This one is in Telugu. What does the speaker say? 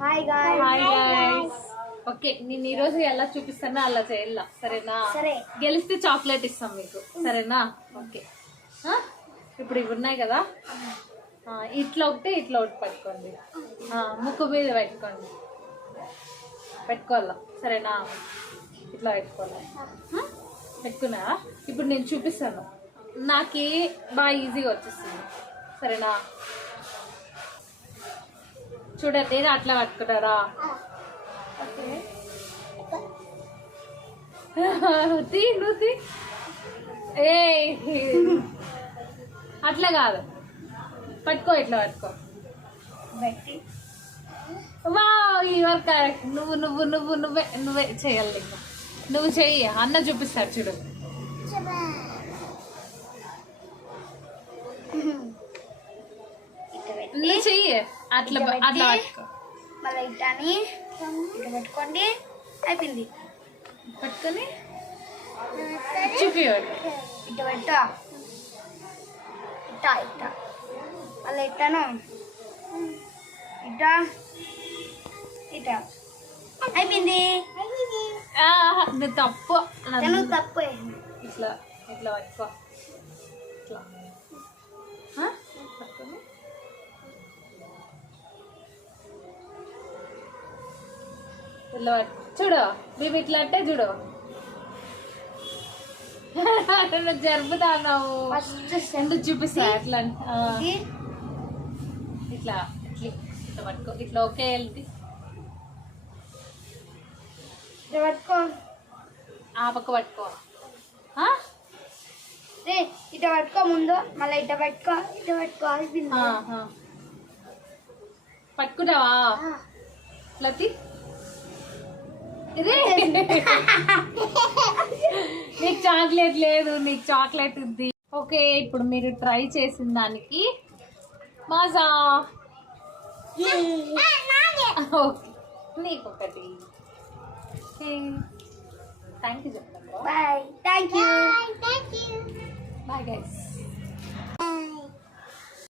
Hi guys. ఓకే, నేను ఈరోజు ఎలా చూపిస్తానో అలా చేయాల, సరేనా? సరే. గెలిస్తే చాక్లెట్ ఇస్తాం మీకు, సరేనా? ఓకే. ఇప్పుడు ఇవి ఉన్నాయి కదా, ఇట్లా ఒకటి ఇట్లా ఒకటి పట్టుకోండి. ముక్కు మీద పెట్టుకోవాలా, సరేనా? ఇట్లా పెట్టుకోవాలి. పెట్టుకున్నా? ఇప్పుడు నేను చూపిస్తాను, నాకు బాగా ఈజీగా వచ్చేస్తుంది, సరేనా? చూడండి, అట్లా పట్టుకుంటారా? నువ్వు ఏ అట్లా కాదు, పట్టుకో, ఇట్లా పట్టుకో. వా, యువర్ కరెక్ట్. నువ్వే చేయాలి. ఇంకా నువ్వు చెయ్యి, అన్న చూపిస్తాడు చూడు. నువ్వు చెయ్యి, అట్లా పట్టుకో. మళ్ళీ ఇట్టాని ఇట్లా పెట్టుకోండి, అయిపోయింది. పట్టుకొని చూపివాడు. ఇట్ట పెట్టా, ఇట్టా మళ్ళీ ఇట్టాను, ఇట్టా అయిపోయింది. నువ్వు తప్పు, తప్పు. ఇట్లా ఇట్లా పట్టుకో, ఇట్లా పట్టుకొని ఇట్లా చూడు. మేము ఇట్లా అంటే చూడు, జరుపుతావు. ఎందుకు చూపిస్తా అట్లా? ఇట్లా ఇట్లా పట్టుకో, ఇట్లా ఓకే వెళ్తే పట్టుకో, ఆ పక్క పట్టుకో. ఇట పట్టుకో ముందు, మళ్ళీ ఇట పెట్టుకో, పట్టుకుంటావా? లతి నీకు చాక్లెట్ లేదు, నీకు చాక్లెట్ ఉంది. ఓకే, ఇప్పుడు మీరు ట్రై చేసిన దానికి మాజా. ఓకే, నీకు ఒకటి. థ్యాంక్ యూ చెప్తాను. Bye. Thank you. Bye guys.